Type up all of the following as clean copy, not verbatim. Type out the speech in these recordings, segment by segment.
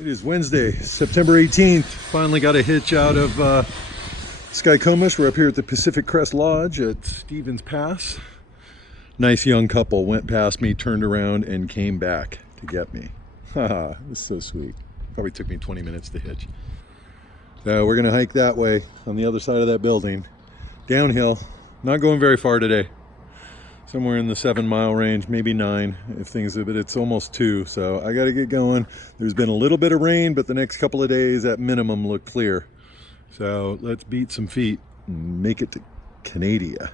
It is Wednesday, September 18th. Finally got a hitch out of Snoqualmie. We're up here at the Pacific Crest Lodge at Snoqualmie Pass. Nice young couple went past me, turned around, and came back to get me. Haha, this is so sweet. Probably took me 20 minutes to hitch. So we're gonna hike that way on the other side of that building. Downhill, not going very far today. Somewhere in the 7-mile range, maybe 9 if things, but it's almost 2, so I gotta get going. There's been a little bit of rain, but the next couple of days at minimum look clear. So let's beat some feet and make it to Canada.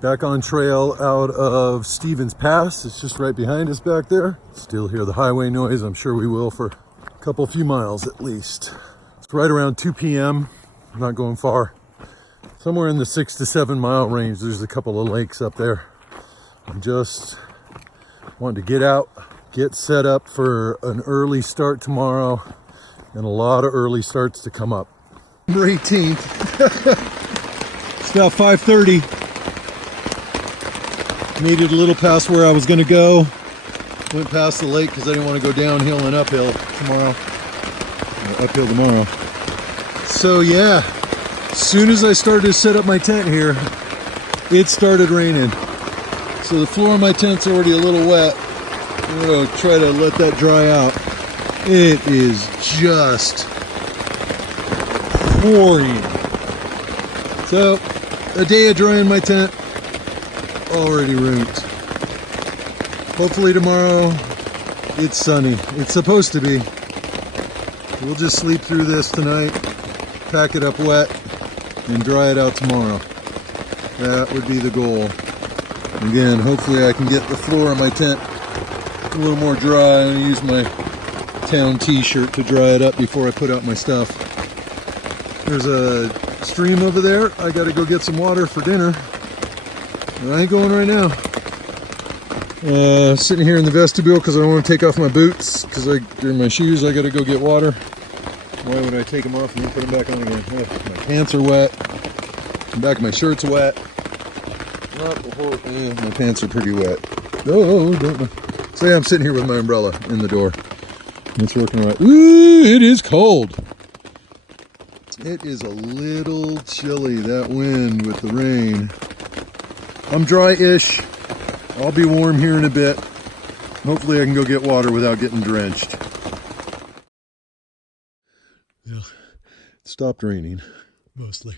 Back on trail out of Snoqualmie Pass. It's just right behind us back there. Still hear the highway noise. I'm sure we will for few miles at least. It's right around 2 p.m. I'm not going far. Somewhere in the 6 to 7 mile range. There's a couple of lakes up there. I'm just wanting to get out, get set up for an early start tomorrow, and a lot of early starts to come up. September 18th. It's about 5:30. Made it a little past where I was going to go. Went past the lake because I didn't want to go downhill and uphill tomorrow. Uphill tomorrow. So yeah, as soon as I started to set up my tent here, it started raining. So the floor of my tent's already a little wet. I'm going to try to let that dry out. It is just pouring. So a day of drying my tent already ruined. Hopefully tomorrow it's sunny. It's supposed to be. We'll just sleep through this tonight, pack it up wet, and dry it out tomorrow. That would be the goal. Again, hopefully I can get the floor of my tent a little more dry and use my town t-shirt to dry it up before I put out my stuff. There's a stream over there. I gotta go get some water for dinner. I ain't going right now. Sitting here in the vestibule because I don't want to take off my boots because they're my shoes. I gotta go get water. Why would I take them off and then put them back on again? Oh, my pants are wet. The back of my shirt's wet. My pants are pretty wet. Oh, don't. Say I'm sitting here with my umbrella in the door. It's working right. Ooh, it is cold. It is a little chilly, that wind with the rain. I'm dry-ish. I'll be warm here in a bit. Hopefully I can go get water without getting drenched. Yeah, it stopped raining, mostly.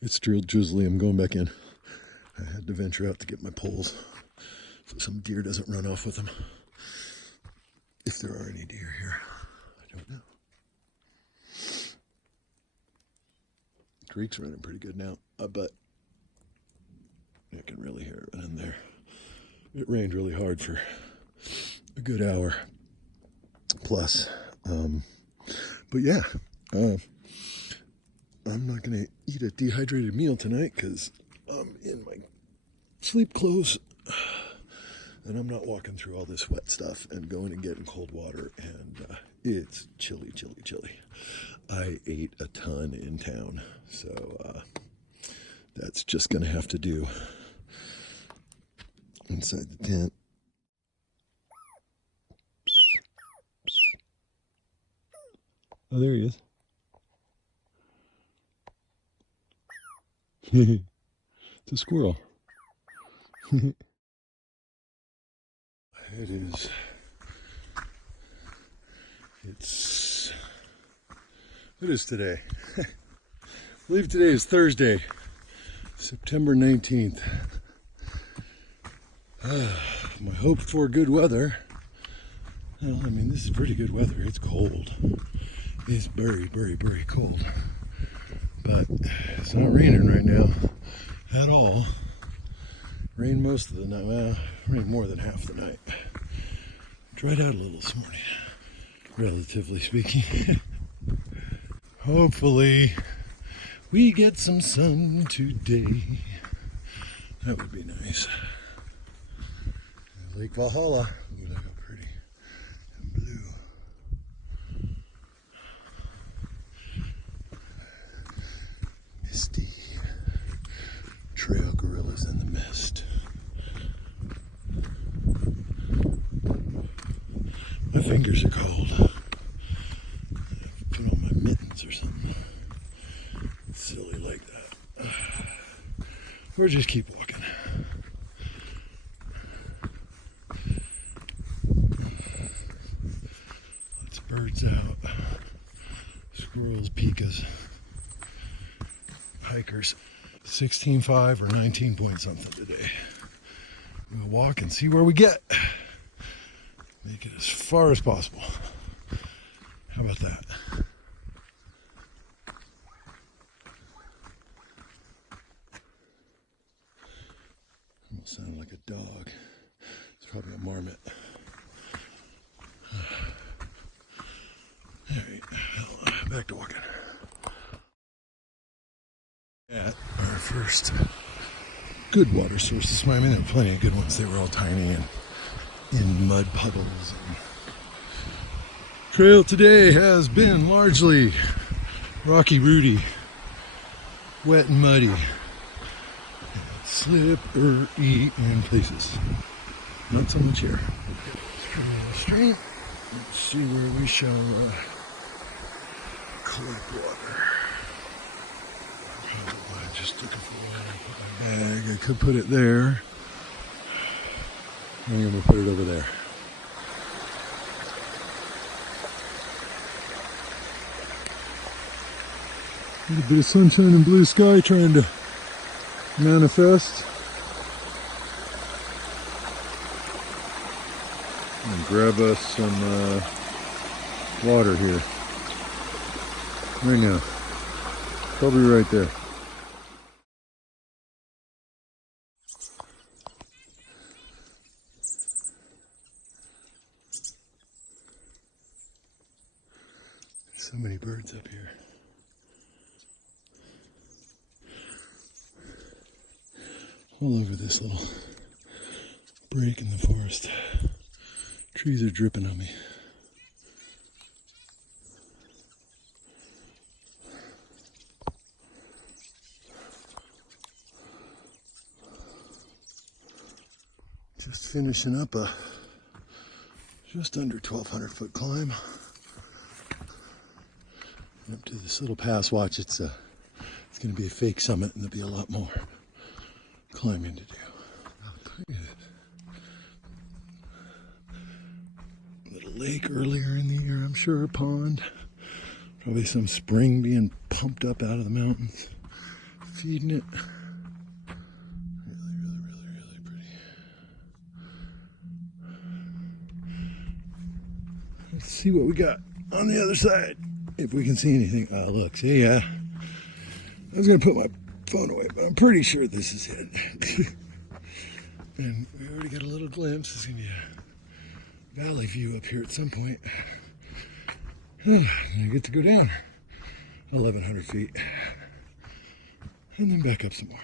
It's still drizzly. I'm going back in. I had to venture out to get my poles so some deer doesn't run off with them. If there are any deer here, I don't know. The creek's running pretty good now, but I can really hear it running there. It rained really hard for a good hour plus. But yeah, I'm not going to eat a dehydrated meal tonight because I'm in my sleep clothes and I'm not walking through all this wet stuff and going and getting cold water, and it's chilly, chilly, chilly. I ate a ton in town, so that's just going to have to do inside the tent. Oh, there he is. It's a squirrel. It is today. I believe today is Thursday, September 19th. My hope for good weather. Well, I mean, this is pretty good weather. It's cold. It's very, very, very cold. But it's not raining right now at all. Rained most of the night. Well, rained more than half the night. Dried out a little this morning, relatively speaking. Hopefully we get some sun today. That would be nice. Lake Valhalla. Ooh, look how pretty and blue. Misty trail fingers are cold. Put on my mittens or something. It's silly like that. Or just keep walking. Lots of birds out. Squirrels, pikas, hikers. 16.5 or 19 point something today. We'll walk and see where we get. Make it as far as possible. How about that? Almost sounded like a dog. It's probably a marmot. Alright, back to walking. At our first good water source this morning. I mean, there were plenty of good ones. They were all tiny and in mud puddles. And trail today has been largely rocky, rooty, wet and muddy, slippery in places. Not so much here. Straight. Let's see where we shall collect water. I just took it for a while. Put my bag. I could put it there. I'm going to put it over there. A little bit of sunshine and blue sky trying to manifest. And grab us some water here. Right now. Probably right there. So many birds up here. All over this little break in the forest. Trees are dripping on me. Just finishing up a just under 1,200 foot climb. Up to this little pass. Watch, it's going to be a fake summit, and there'll be a lot more climbing to do. Look at it. Little lake earlier in the year, I'm sure, a pond. Probably some spring being pumped up out of the mountains, feeding it. Really pretty. Let's see what we got on the other side. If we can see anything. Oh, look, see, yeah. I was going to put my phone away, but I'm pretty sure this is it. And we already got a little glimpse. There's going to be a valley view up here at some point. I get to go down 1,100 feet. And then back up some more.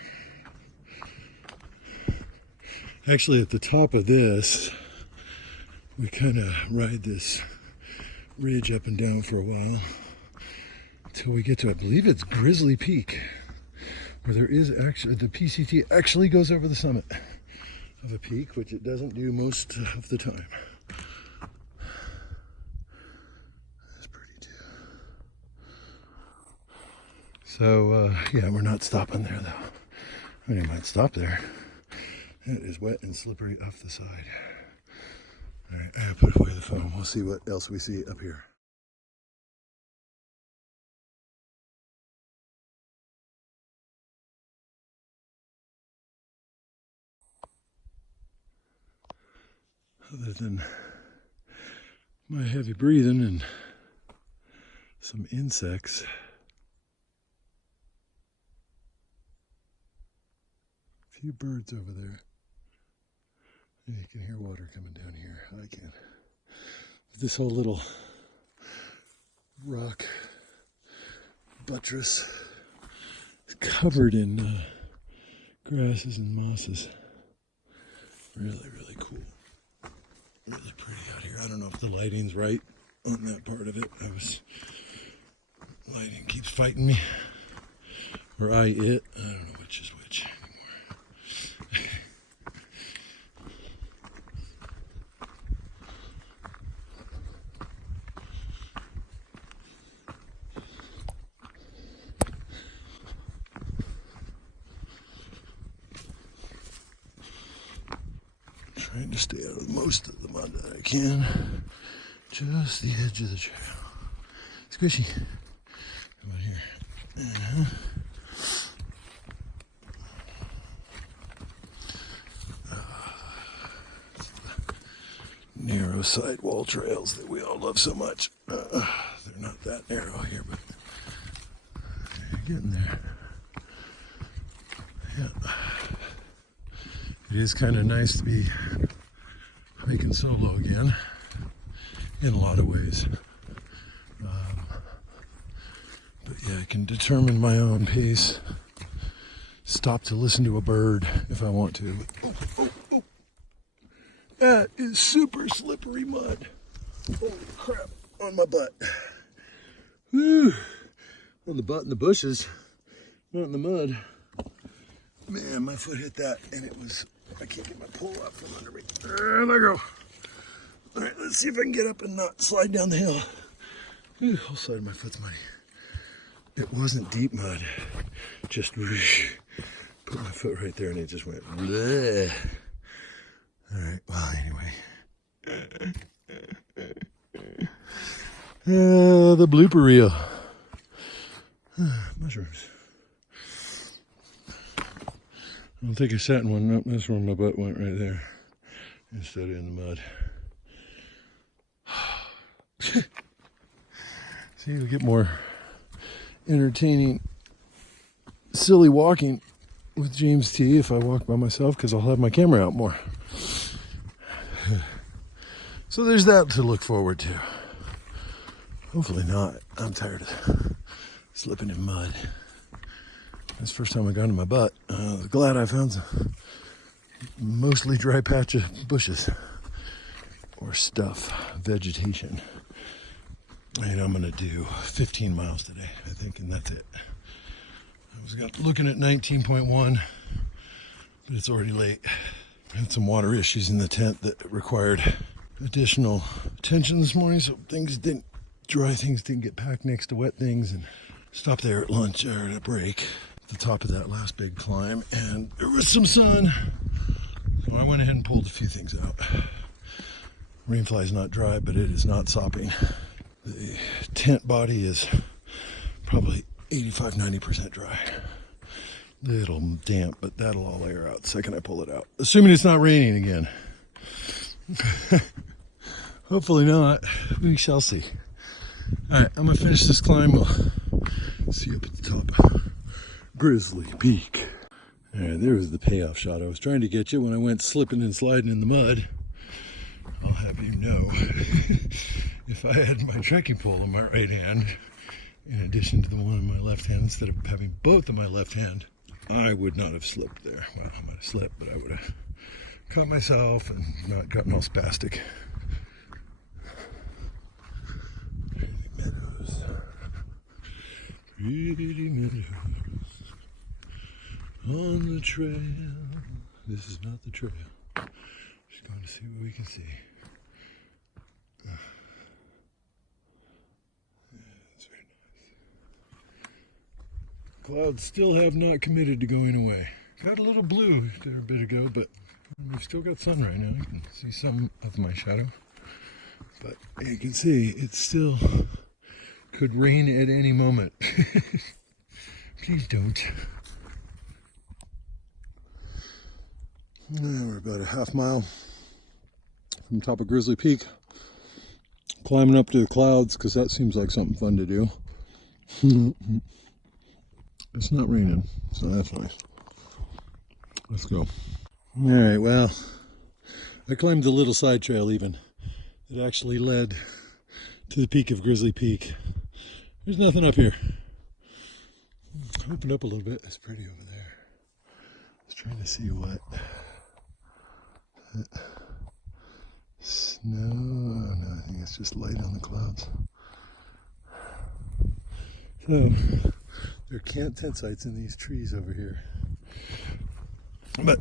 Actually, at the top of this, we kind of ride this ridge up and down for a while. Until we get to, I believe it's Grizzly Peak, where there is actually, the PCT actually goes over the summit of a peak, which it doesn't do most of the time. That's pretty too. So, yeah, we're not stopping there though. I mean, I might stop there. It is wet and slippery off the side. All right, I put away the phone. We'll see what else we see up here. Other than my heavy breathing and some insects, a few birds over there. And you can hear water coming down here. I can. This whole little rock buttress is covered in grasses and mosses. Really cool. Really pretty out here. I don't know if the lighting's right on that part of it. Lighting keeps fighting me. Or it. I don't know which is which anymore. Trying to stay out of most of the mud that I can. Just the edge of the trail. Squishy. Come on here. Narrow sidewall trails that we all love so much. They're not that narrow here, but they're getting there. Yeah. It is kind of nice to be hiking solo again, in a lot of ways. But yeah, I can determine my own pace. Stop to listen to a bird if I want to. Oh. That is super slippery mud. Holy crap, on my butt. Whew. On the butt in the bushes, not in the mud. Man, my foot hit that and it was, I can't get my pole up from under me. There I go. All right, let's see if I can get up and not slide down the hill. Whew, whole side of my foot's muddy. It wasn't deep mud, just whoosh. Put my foot right there and it just went bleh. All right, well, anyway. The blooper reel. Mushrooms. I don't think I sat in one. Nope, that's where my butt went right there. Instead of in the mud. See, you'll get more entertaining, silly walking with James T if I walk by myself, because I'll have my camera out more. So there's that to look forward to. Hopefully not. I'm tired of slipping in mud. That's the first time I got in my butt. I was glad I found some mostly dry patch of bushes or stuff, vegetation. And I'm gonna do 15 miles today, I think, and that's it. I was looking at 19.1, but it's already late. I had some water issues in the tent that required additional attention this morning, so dry things didn't get packed next to wet things, and stopped there at lunch, or at a break, at the top of that last big climb, and there was some sun, so I went ahead and pulled a few things out. Rainfly is not dry, but it is not sopping. The tent body is probably 85-90% dry. A little damp, but that'll all air out the second I pull it out. Assuming it's not raining again. Hopefully not. We shall see. Alright, I'm gonna finish this climb. We'll see you up at the top. Grizzly Peak. Alright, there was the payoff shot I was trying to get you when I went slipping and sliding in the mud. I'll have you know, if I had my trekking pole in my right hand, in addition to the one in my left hand, instead of having both in my left hand, I would not have slipped there. Well, I might have slipped, but I would have caught myself and not gotten all spastic. Pretty meadows. Pretty meadows. On the trail. This is not the trail. Just going to see what we can see. It's very nice. Clouds still have not committed to going away. Got a little blue there a bit ago, but we've still got sun right now. You can see some of my shadow. But you can see it still could rain at any moment. Please don't. We're about a half mile from the top of Grizzly Peak. Climbing up to the clouds because that seems like something fun to do. It's not raining, so that's nice. Let's go. All right, well, I climbed the little side trail even. It actually led to the peak of Grizzly Peak. There's nothing up here. Open up a little bit. It's pretty over there. I was trying to see what snow. Oh, no, I think it's just light on the clouds. So there can't tent sites in these trees over here, but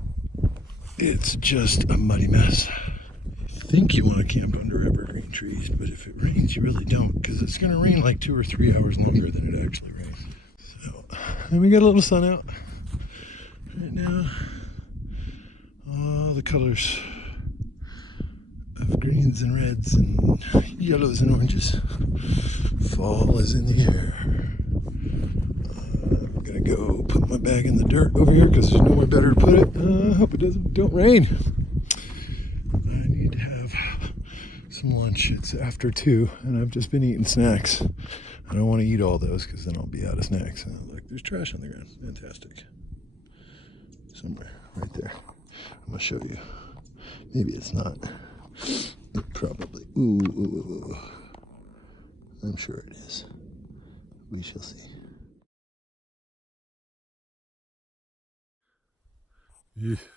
it's just a muddy mess. I think you want to camp under evergreen trees, but if it rains, you really don't, because it's going to rain like 2 or 3 hours longer than it actually rains. So, and we got a little sun out right now. All the colors of greens and reds and yellows and oranges. Fall is in the air. I'm gonna go put my bag in the dirt over here because there's nowhere better to put it. I hope it don't rain. I need to have some lunch. It's after 2 and I've just been eating snacks. I don't want to eat all those because then I'll be out of snacks. Look, there's trash on the ground. Fantastic. Somewhere right there. I'm gonna show you. Maybe it's not. It probably. Ooh. I'm sure it is. We shall see.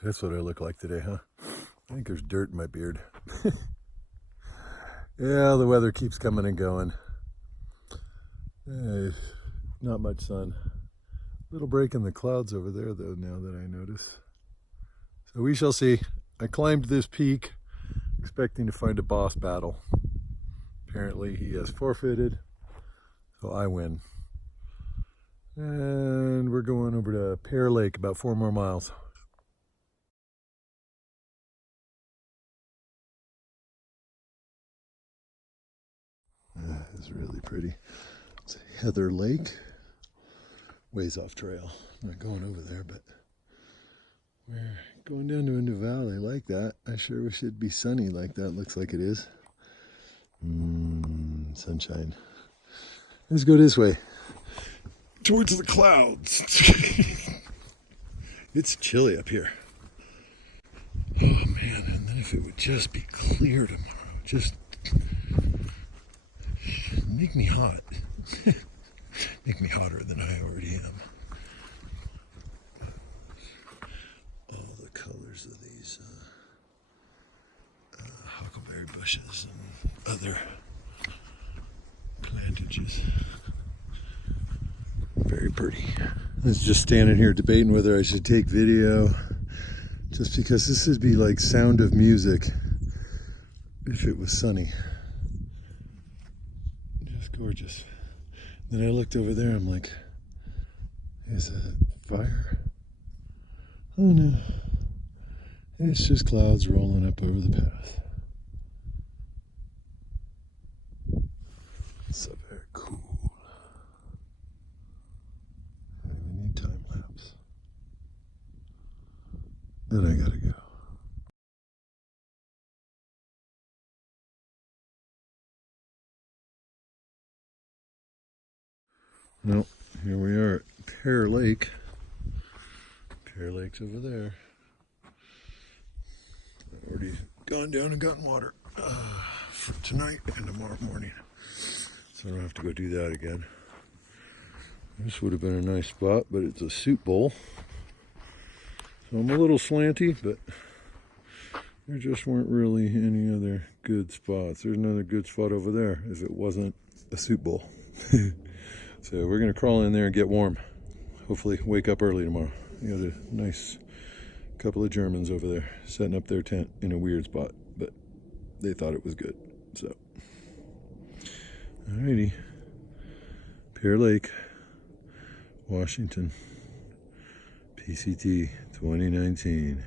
That's what I look like today, huh? I think there's dirt in my beard. Yeah, the weather keeps coming and going. Not much sun. Little break in the clouds over there, though, now that I notice. So we shall see. I climbed this peak expecting to find a boss battle. Apparently he has forfeited, so I win. And we're going over to Pear Lake, about 4 more miles. It's really pretty. It's Heather Lake. Ways off trail. I'm not going over there, but we're going down to a new valley like that. I sure wish it'd be sunny like that. Looks like it is. Sunshine. Let's go this way. Towards the clouds. It's chilly up here. Oh man, and then if it would just be clear tomorrow. Just make me hot. Make me hotter than I already am. All the colors of these huckleberry bushes and other plantages. Very pretty. I was just standing here debating whether I should take video, just because this would be like Sound of Music if it was sunny. Just gorgeous. Then I looked over there, I'm like, is it fire? Oh no, it's just clouds rolling up over the path. So very cool. We need time lapse. Then I gotta go. No, here we are at Pear Lake. Pear Lake's over there. I've already gone down and gotten water for tonight and tomorrow morning. So I don't have to go do that again. This would have been a nice spot, but it's a soup bowl. So I'm a little slanty, but there just weren't really any other good spots. There's another good spot over there if it wasn't a soup bowl. So we're going to crawl in there and get warm. Hopefully wake up early tomorrow. You got a nice couple of Germans over there setting up their tent in a weird spot, but they thought it was good. So, alrighty. Pear Lake, Washington, PCT 2019.